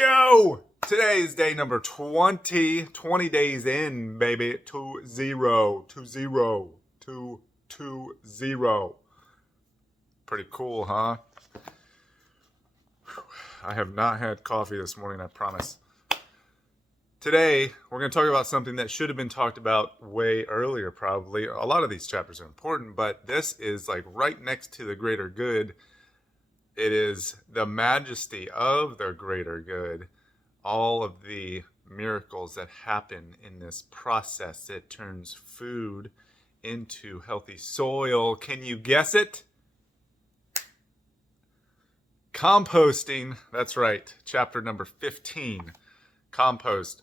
video. Today is day number 20. 20 days in, baby. 2-0. 2-0. 2-2-0. Pretty cool, huh? I have not had coffee this morning, I promise. Today, we're going to talk about something that should have been talked about way earlier, probably. A lot of these chapters are important, but this is like right next to the greater good. It is the majesty of the greater good. All of the miracles that happen in this process that turns food into healthy soil. Can you guess it? Composting. That's right. Chapter number 15. Compost.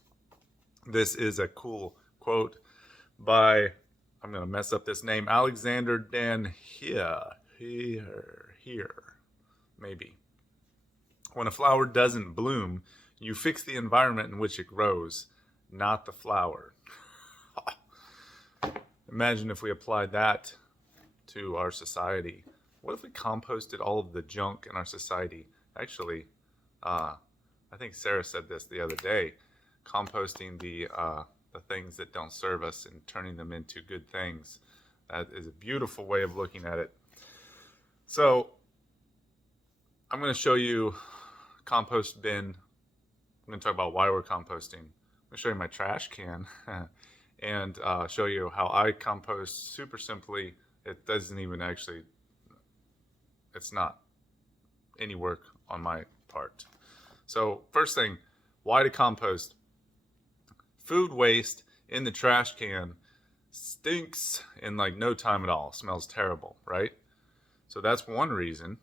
This is a cool quote by, I'm going to mess up this name, Alexander Dan here, maybe. When a flower doesn't bloom, you fix the environment in which it grows, not the flower. Imagine if we applied that to our society. What if we composted all of the junk in our society? Actually, I think Sarah said this the other day. Composting the things that don't serve us and turning them into good things. That is a beautiful way of looking at it. So I'm going to show you compost bin. I'm going to talk about why we're composting. I'm going to show you my trash can and show you how I compost super simply. It doesn't even actually, it's not any work on my part. So first thing, why to compost? Food waste in the trash can stinks in like no time at all. It smells terrible, right? So that's one reason.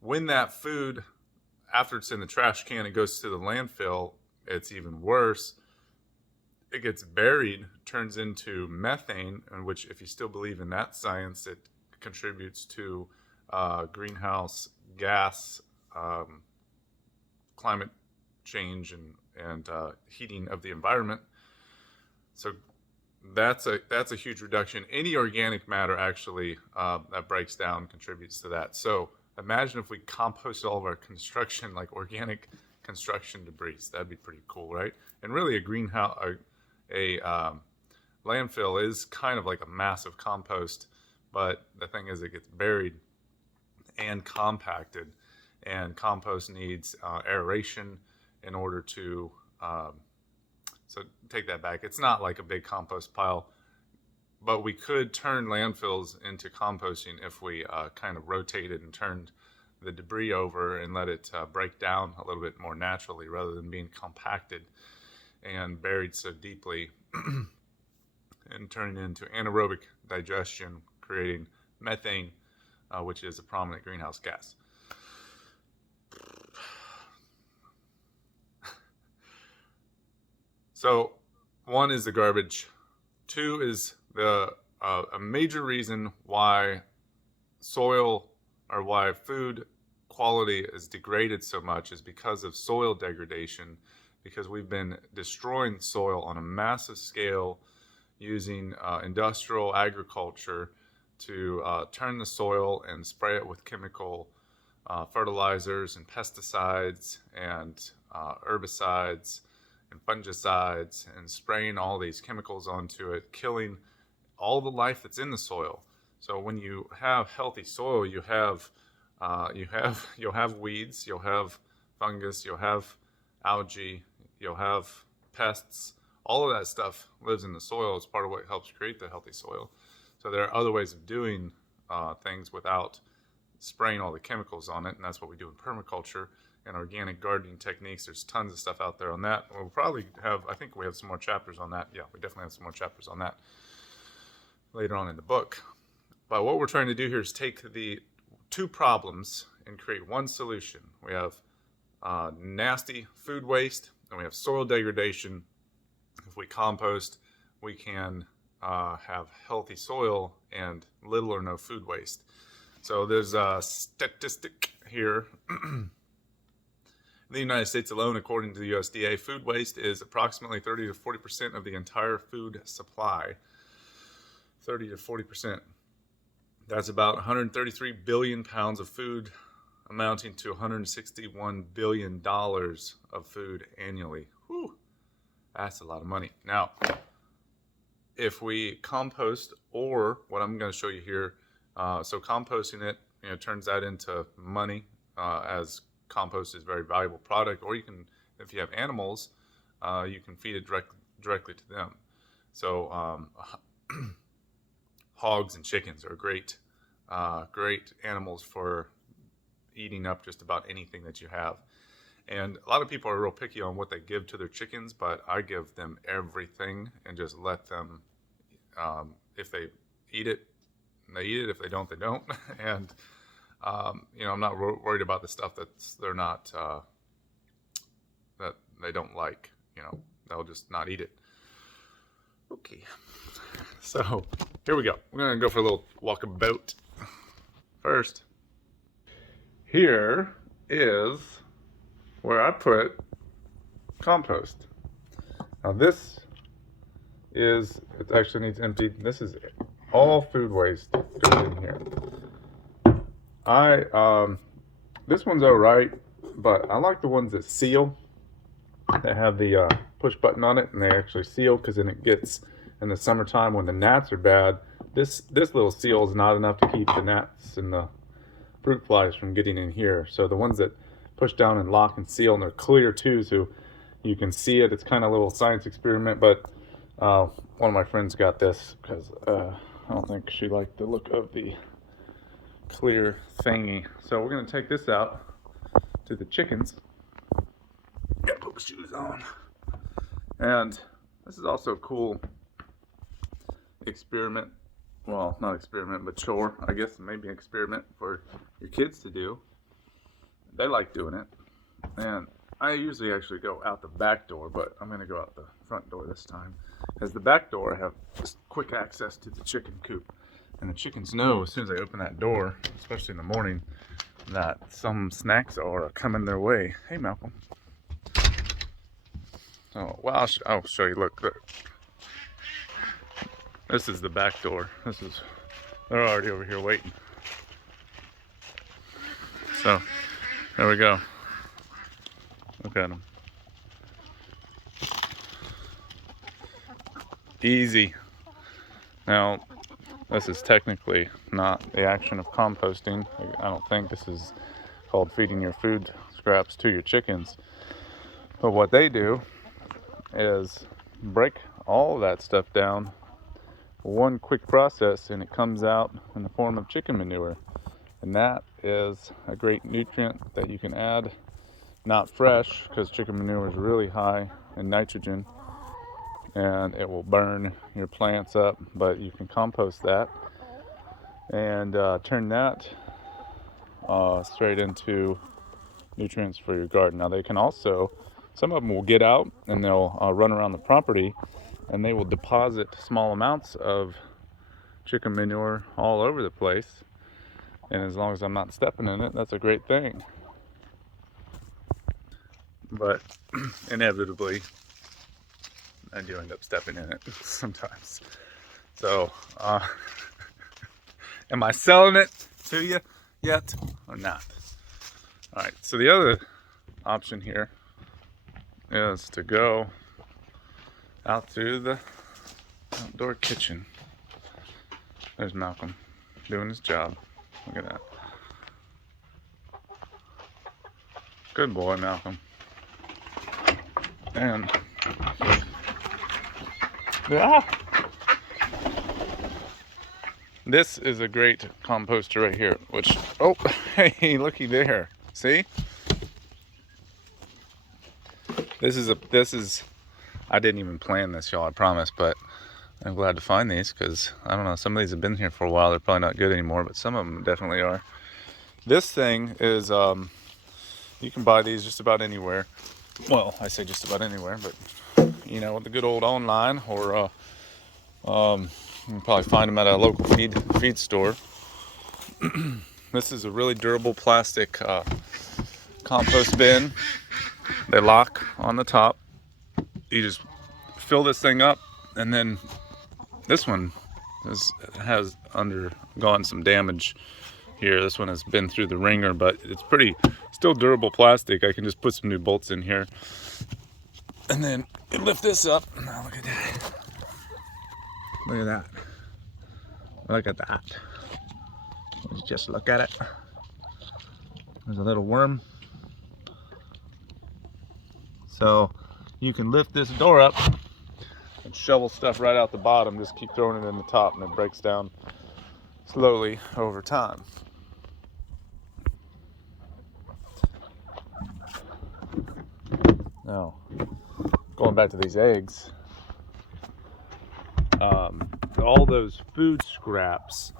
When that food, after it's in the trash can, it goes to the landfill, it's even worse. It gets buried, turns into methane, in which, if you still believe in that science, it contributes to greenhouse gas, climate change, and heating of the environment. So that's a huge reduction. Any organic matter actually that breaks down contributes to that. So imagine if we composted all of our construction, like organic construction debris. That'd be pretty cool, right? And really, a greenhouse, a landfill is kind of like a massive compost, but the thing is, it gets buried and compacted, and compost needs aeration in order to. So take that back. It's not like a big compost pile, but we could turn landfills into composting if we kind of rotated and turned the debris over and let it break down a little bit more naturally rather than being compacted and buried so deeply and turning into anaerobic digestion, creating methane, which is a prominent greenhouse gas. So one is the garbage. Two is a major reason why soil or why food quality is degraded so much is because of soil degradation, because we've been destroying soil on a massive scale using industrial agriculture to turn the soil and spray it with chemical fertilizers and pesticides and herbicides and fungicides, and spraying all these chemicals onto it, killing all the life that's in the soil. So when you have healthy soil, you'll have weeds, you'll have fungus, you'll have algae, you'll have pests. All of that stuff lives in the soil. It's part of what helps create the healthy soil. So there are other ways of doing things without spraying all the chemicals on it, and that's what we do in permaculture and organic gardening techniques. There's tons of stuff out there on that. We'll probably have, I think we have some more chapters on that. Yeah, we definitely have some more chapters on that later on in the book. But what we're trying to do here is take the two problems and create one solution. We have nasty food waste and we have soil degradation. If we compost, we can have healthy soil and little or no food waste. So there's a statistic here. In the United States alone, according to the USDA, food waste is approximately 30 to 40% of the entire food supply. 30 to 40%. That's about 133 billion pounds of food amounting to $161 billion of food annually. Whew, that's a lot of money. Now, if we compost, or what I'm going to show you here, so composting it, turns that into money, as compost is a very valuable product. Or you can, if you have animals, you can feed it directly to them. So hogs and chickens are great animals for eating up just about anything that you have. And a lot of people are real picky on what they give to their chickens, but I give them everything and just let them, if they eat it, they eat it. If they don't, they don't. And I'm not worried about the stuff they're not, that they don't like. They'll just not eat it. Okay, so here we go. We're gonna go for a little walkabout. First, here is where I put compost. Now this it actually needs emptied. This is all food waste goes in here. This one's alright, but I like the ones that seal. They have the push button on it, and they actually seal, because then it gets, in the summertime when the gnats are bad, this little seal is not enough to keep the gnats and the fruit flies from getting in here. So the ones that push down and lock and seal, and they're clear too, so you can see it. It's kind of a little science experiment, but one of my friends got this because I don't think she liked the look of the clear thingy. So we're going to take this out to the chickens. Gotta put my shoes on. And this is also a cool experiment. Well, not experiment, but chore. I guess maybe an experiment for your kids to do. They like doing it. And I usually actually go out the back door, but I'm going to go out the front door this time. Because the back door, I have just quick access to the chicken coop. And the chickens know as soon as I open that door, especially in the morning, that some snacks are coming their way. Hey, Malcolm. Oh, well, I'll show you. Look. This is the back door. They're already over here waiting. So, there we go. Look at them. Easy. Now, this is technically not the action of composting. I don't think this is called feeding your food scraps to your chickens. But what they do is break all of that stuff down, one quick process, and it comes out in the form of chicken manure. And that is a great nutrient that you can add, not fresh, because chicken manure is really high in nitrogen and it will burn your plants up, but you can compost that and turn that straight into nutrients for your garden. Now they can also, some of them will get out and they'll run around the property, and they will deposit small amounts of chicken manure all over the place. And as long as I'm not stepping in it, that's a great thing. But inevitably, I do end up stepping in it sometimes. So, am I selling it to you yet or not? All right, so the other option here is to go out through the outdoor kitchen. There's Malcolm doing his job. Look at that. Good boy, Malcolm. And this is a great composter right here, which, oh, hey, looky there. See? This is, I didn't even plan this, y'all, I promise, but I'm glad to find these, because, I don't know, some of these have been here for a while. They're probably not good anymore, but some of them definitely are. This thing is, you can buy these just about anywhere. Well, I say just about anywhere, but, with the good old online, or you can probably find them at a local feed store. This is a really durable plastic compost bin. They lock on the top. You just fill this thing up, and then this one has undergone some damage here. This one has been through the ringer, but it's pretty still durable plastic. I can just put some new bolts in here. And then you lift this up. Now look at that. Look at that. Look at that. Let's just look at it. There's a little worm. So you can lift this door up and shovel stuff right out the bottom. Just keep throwing it in the top and it breaks down slowly over time. Now, going back to these eggs, all those food scraps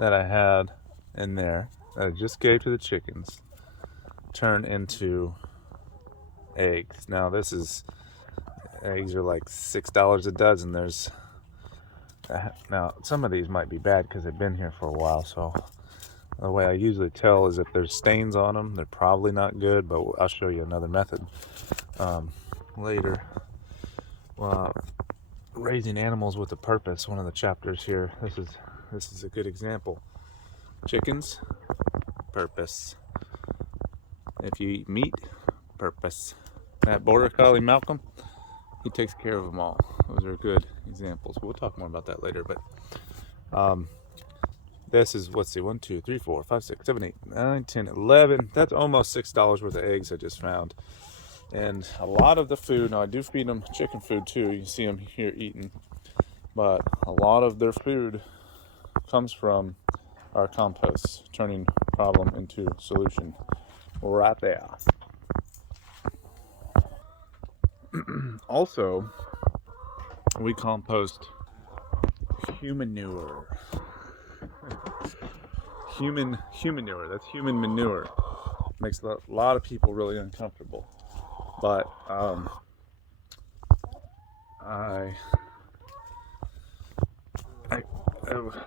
that I had in there that I just gave to the chickens turn into eggs. Now eggs are like $6 a dozen. Now some of these might be bad because they've been here for a while, so the way I usually tell is if there's stains on them, they're probably not good, but I'll show you another method later. Raising animals with a purpose, one of the chapters here. This is a good example. Chickens, purpose. If you eat meat, purpose. That border collie Malcolm, he takes care of them all. Those are good examples. We'll talk more about that later, but this is, let's see, 1, 2, 3, 4, 5, 6, 7, 8, 9, 10, 11. That's almost $6 worth of eggs I just found. And a lot of the food, now I do feed them chicken food too. You can see them here eating. But a lot of their food comes from our compost, turning problem into solution right there. Also, we compost human manure. Human manure. That's human manure. Makes a lot of people really uncomfortable. But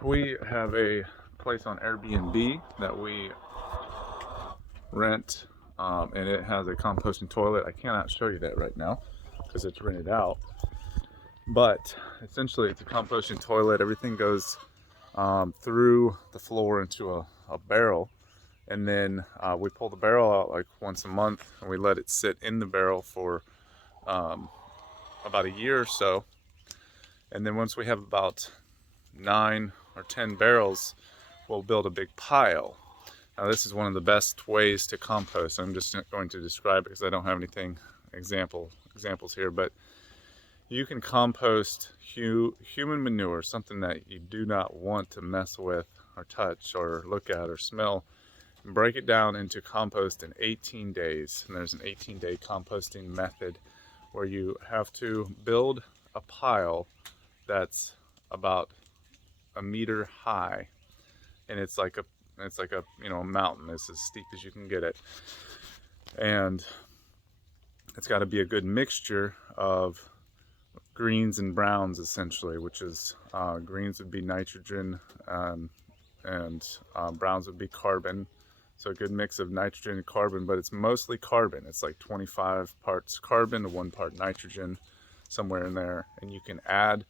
we have a place on Airbnb that we rent, and it has a composting toilet. I cannot show you that right now because it's rented out. But essentially, it's a composting toilet. Everything goes through the floor into a barrel. And then we pull the barrel out like once a month, and we let it sit in the barrel for about a year or so. And then once we have about 9 or 10 barrels, we'll build a big pile. Now this is one of the best ways to compost. I'm just going to describe it because I don't have anything examples here, but you can compost human manure, something that you do not want to mess with or touch or look at or smell. Break it down into compost in 18 days. And there's an 18-day composting method where you have to build a pile that's about a meter high. And it's like a mountain. It's as steep as you can get it. And it's got to be a good mixture of greens and browns, essentially, which is greens would be nitrogen and browns would be carbon. So a good mix of nitrogen and carbon, but it's mostly carbon. It's like 25 parts carbon to 1 part nitrogen, somewhere in there. And you can add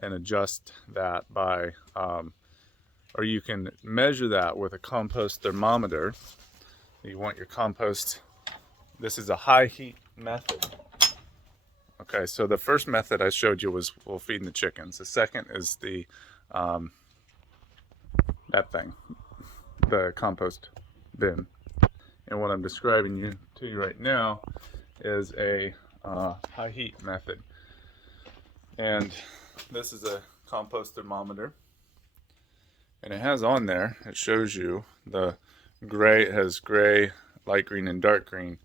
and adjust that by, or you can measure that with a compost thermometer. You want your compost, this is a high heat method. Okay, so the first method I showed you was feeding the chickens. The second is the, that thing, the compost bin. And what I'm describing to you right now is a high heat method. And this is a compost thermometer. And it has on there, it shows you the gray, it has gray, light green, and dark green.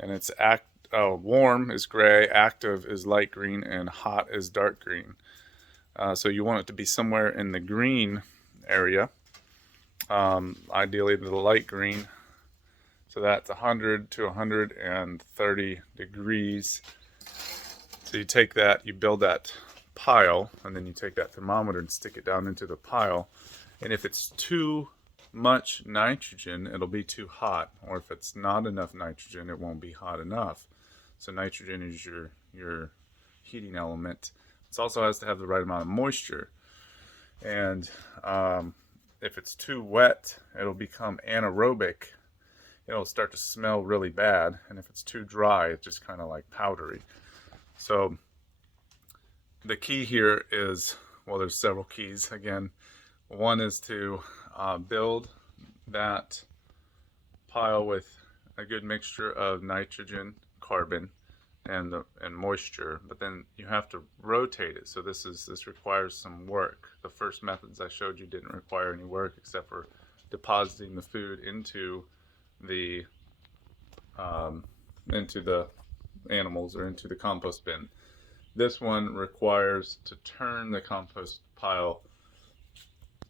And it's warm is gray, active is light green, and hot is dark green. So you want it to be somewhere in the green area. Ideally the light green, so that's 100 to 130 degrees. So you take that, you build that pile, and then you take that thermometer and stick it down into the pile. And if it's too much nitrogen, it'll be too hot, or if it's not enough nitrogen, it won't be hot enough. So nitrogen is your heating element. It also has to have the right amount of moisture. And if it's too wet, it'll become anaerobic. It'll start to smell really bad. And if it's too dry, it's just kind of like powdery. So the key here is, well, there's several keys. Again, one is to build that pile with a good mixture of nitrogen, carbon, and moisture, but then you have to rotate it. So this requires some work. The first methods I showed you didn't require any work except for depositing the food into the animals or into the compost bin. This one requires to turn the compost pile.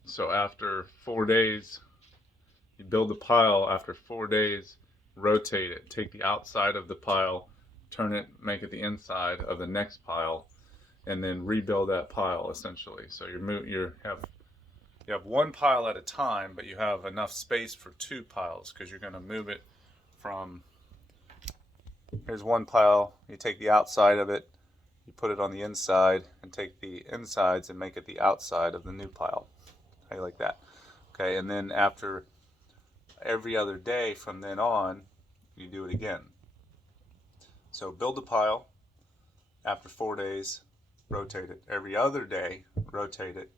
So after 4 days, you build the pile. After 4 days, rotate it. Take the outside of the pile, turn it, make it the inside of the next pile, and then rebuild that pile essentially. So you have one pile at a time, but you have enough space for two piles because you're going to move it from. Here's one pile. You take the outside of it, you put it on the inside, and take the insides and make it the outside of the new pile. Okay, like that. Okay, and then after every other day from then on, you do it again. So build the pile. After 4 days, rotate it. Every other day, rotate it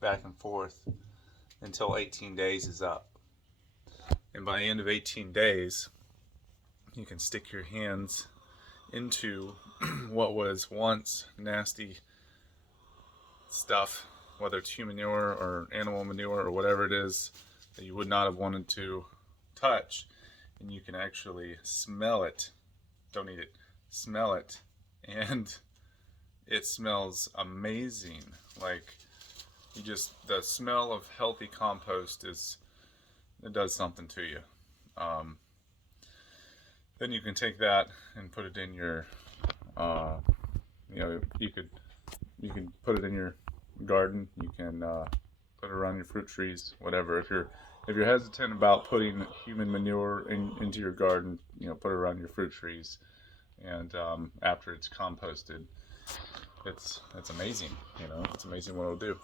back and forth until 18 days is up. And by the end of 18 days, you can stick your hands into what was once nasty stuff, whether it's human manure or animal manure or whatever it is that you would not have wanted to touch, and you can actually smell it. Don't eat it. Smell it, and it smells amazing. Like, the smell of healthy compost it does something to you. Then you can take that and put it in your, you can put it in your garden. You can put it around your fruit trees, whatever. If you're hesitant about putting human manure into your garden, put it around your fruit trees. And after it's composted, it's amazing. It's amazing what it'll do.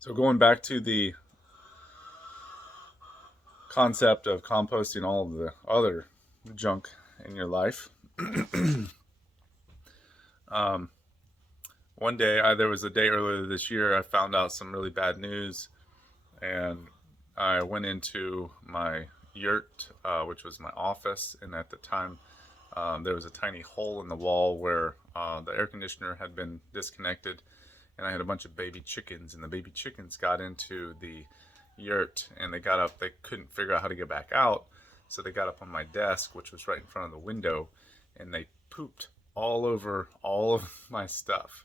So going back to the concept of composting all of the other junk in your life. One day, there was a day earlier this year, I found out some really bad news, and I went into my yurt, which was my office, and at the time there was a tiny hole in the wall where the air conditioner had been disconnected, and I had a bunch of baby chickens, and the baby chickens got into the yurt, and they got up. They couldn't figure out how to get back out, so they got up on my desk, which was right in front of the window, and they pooped all over all of my stuff,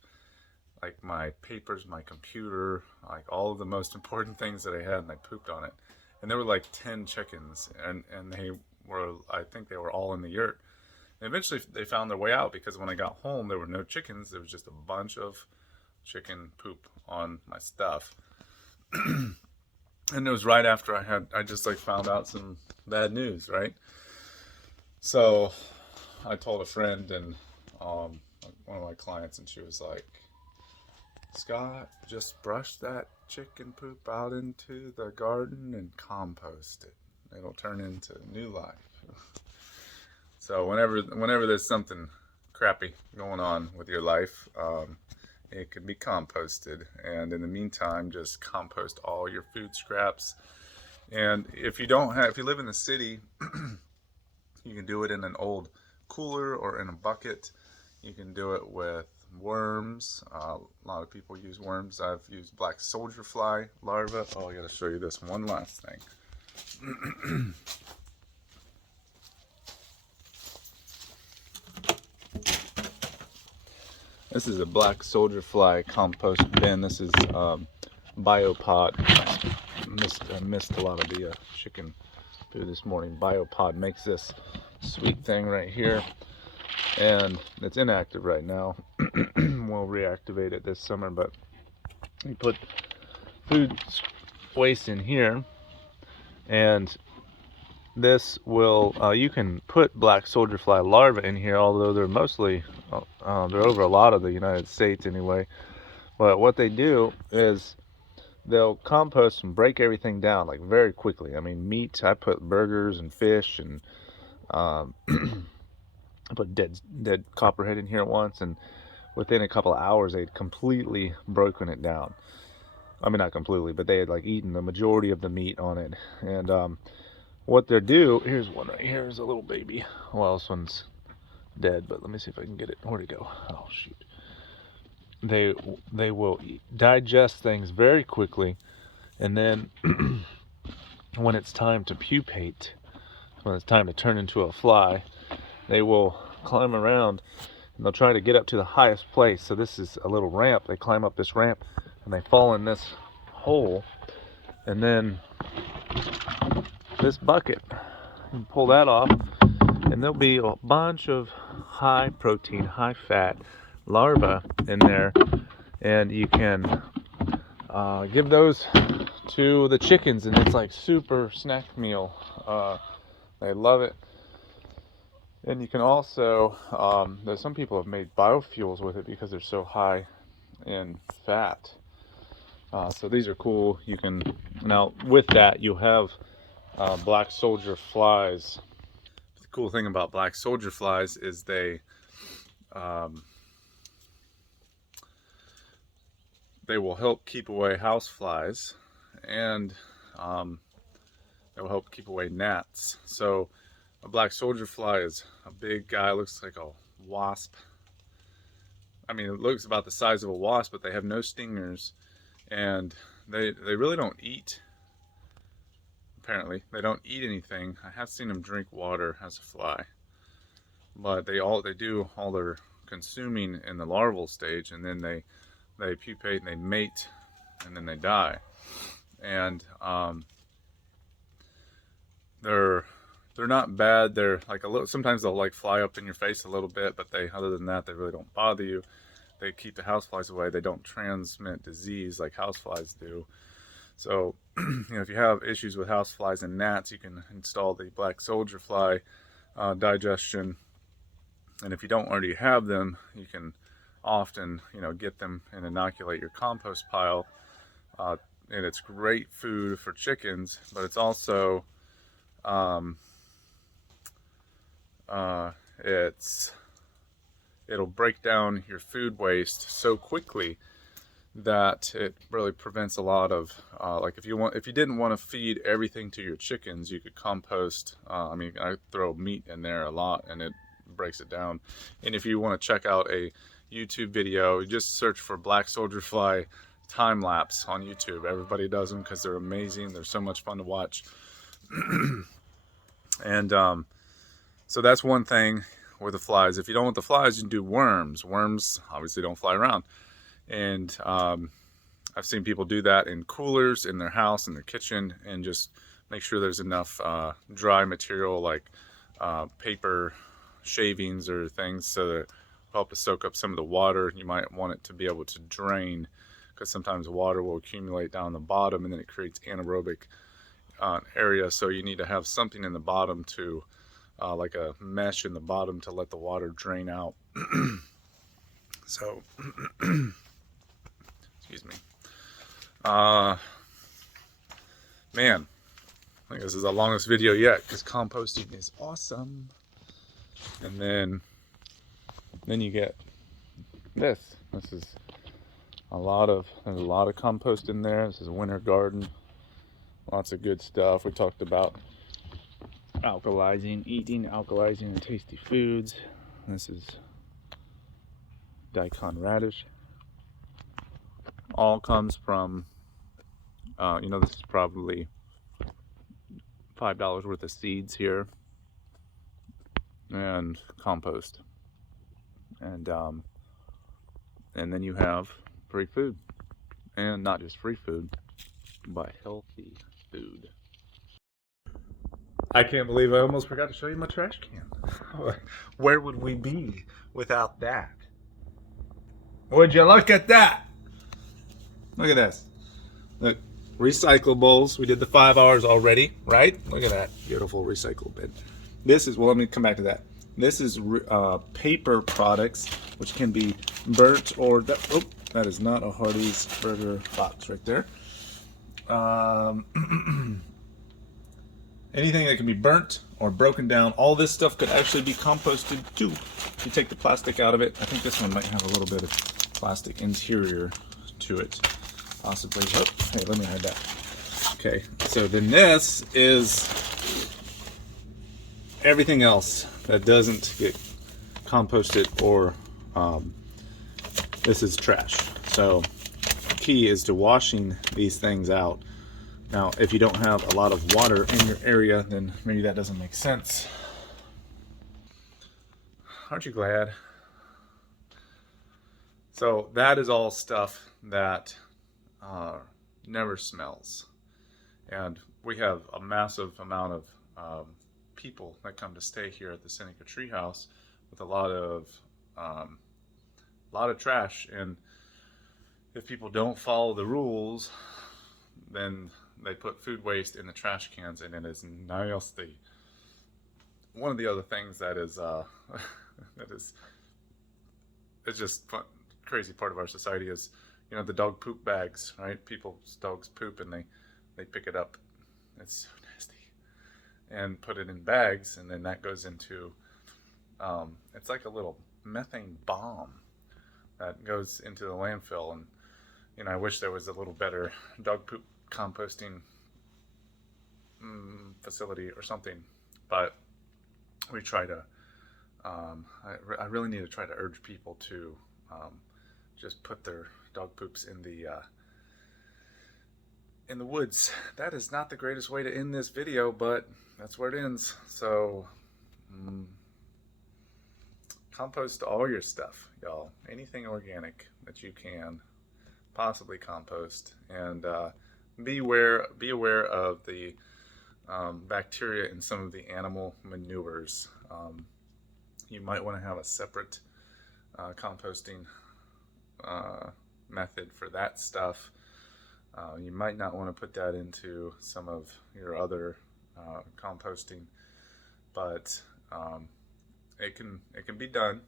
like my papers, my computer, like all of the most important things that I had, and they pooped on it. And there were like 10 chickens, and I think they were all in the yurt. And eventually they found their way out, because when I got home, there were no chickens. There was just a bunch of chicken poop on my stuff. And it was right after I just found out some bad news, right? So I told a friend and one of my clients, and she was like, "Scott, just brush that chicken poop out into the garden and compost it. It'll turn into new life." So whenever there's something crappy going on with your life, it can be composted. And in the meantime, just compost all your food scraps. And if you live in the city, you can do it in an old cooler or in a bucket. You can do it with worms. A lot of people use worms. I've used black soldier fly larvae. Oh, I gotta show you this one last thing. This is a black soldier fly compost bin. This is Biopod. I missed a lot of the chicken food this morning. Biopod makes this sweet thing right here, and it's inactive right now. We'll reactivate it this summer, but you put food waste in here, and this will you can put black soldier fly larvae in here, although they're mostly they're over a lot of the United States anyway. But what they do is they'll compost and break everything down like very quickly. I mean, meat, I put burgers and fish and um, I put dead copperhead in here once, and within a couple of hours they'd completely broken it down. I mean, not completely, but they had like eaten the majority of the meat on it. And what they do, here's one right here, is a little baby. Well, this one's dead, but let me see if I can get it. Where'd it go? Oh shoot. They will digest things very quickly, and then when it's time to pupate, when it's time to turn into a fly, they will climb around and they'll try to get up to the highest place. So this is a little ramp. They climb up this ramp and they fall in this hole, and then this bucket, you pull that off, and there'll be a bunch of high protein, high fat larvae in there, and you can give those to the chickens, and it's like super snack meal. They love it. And you can also, there's some people have made biofuels with it because they're so high in fat. So these are cool. You can, now with that you have black soldier flies. The cool thing about black soldier flies is they will help keep away house flies, and they will help keep away gnats. So a black soldier fly is a big guy, looks like a wasp. I mean, it looks about the size of a wasp, but they have no stingers, and they really don't eat. Apparently, they don't eat anything. I have seen them drink water as a fly, but they do all their consuming in the larval stage, and then they pupate and they mate, and then they die. And they're not bad. They're like a little, sometimes they'll like fly up in your face a little bit, but other than that, they really don't bother you. They keep the houseflies away. They don't transmit disease like houseflies do. So, if you have issues with houseflies and gnats, you can install the black soldier fly digestion. And if you don't already have them, you can often, get them and inoculate your compost pile. And it's great food for chickens, but it's also it'll break down your food waste so quickly that it really prevents a lot of like if you didn't want to feed everything to your chickens, you could compost. I mean, I throw meat in there a lot and it breaks it down. And if you want to check out a YouTube video, you just search for black soldier fly time lapse on YouTube. Everybody does them because they're amazing. They're so much fun to watch. And so that's one thing with the flies. If you don't want the flies, you can do worms. Worms obviously don't fly around. And I've seen people do that in coolers in their house, in their kitchen, and just make sure there's enough dry material like paper shavings or things so that it will help to soak up some of the water. You might want it to be able to drain, because sometimes water will accumulate down the bottom and then it creates anaerobic area. So you need to have something in the bottom to like a mesh in the bottom to let the water drain out. So excuse me. Man, I think this is the longest video yet because composting is awesome. And then you get this. This is there's a lot of compost in there. This is a winter garden. Lots of good stuff. We talked about eating alkalizing and tasty foods. This is daikon radish. All comes from, this is probably $5 worth of seeds here and compost. And then you have free food. And not just free food, but healthy food. I can't believe I almost forgot to show you my trash can. Where would we be without that? Would you look at that? Look at this. Look, recyclables. We did the 5 hours already, right? Look at that beautiful recycle bin. This is, well, let me come back to that. This is paper products, which can be burnt or, that is not a Hardee's burger box right there. Anything that can be burnt or broken down, all this stuff could actually be composted too. If you take the plastic out of it, I think this one might have a little bit of plastic interior to it, possibly. Oh, hey, let me hide that. Okay, so then this is everything else that doesn't get composted or this is trash. So key is to washing these things out. Now, if you don't have a lot of water in your area, then maybe that doesn't make sense. Aren't you glad? So that is all stuff that never smells. And we have a massive amount of people that come to stay here at the Seneca Treehouse with a lot of trash. And if people don't follow the rules, then they put food waste in the trash cans, and it is nasty. One of the other things that is it's just fun, crazy part of our society is, you know, the dog poop bags, right? People's dogs poop and they pick it up. It's so nasty, and put it in bags, and then that goes into it's like a little methane bomb that goes into the landfill. And you know, I wish there was a little better dog poop composting facility or something, but we try to I really need to try to urge people to just put their dog poops in the woods. That is not the greatest way to end this video, but that's where it ends. So compost all your stuff, y'all. Anything organic that you can possibly compost, and be aware of the bacteria in some of the animal manures. You might want to have a separate composting method for that stuff. You might not want to put that into some of your other composting, but it can be done,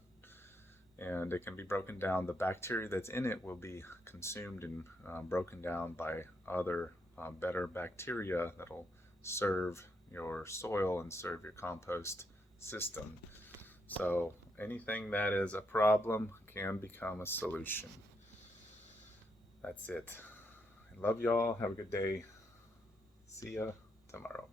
and it can be broken down. The bacteria that's in it will be consumed and broken down by other better bacteria that'll serve your soil and serve your compost system. So anything that is a problem can become a solution. That's it. I love y'all. Have a good day. See ya tomorrow.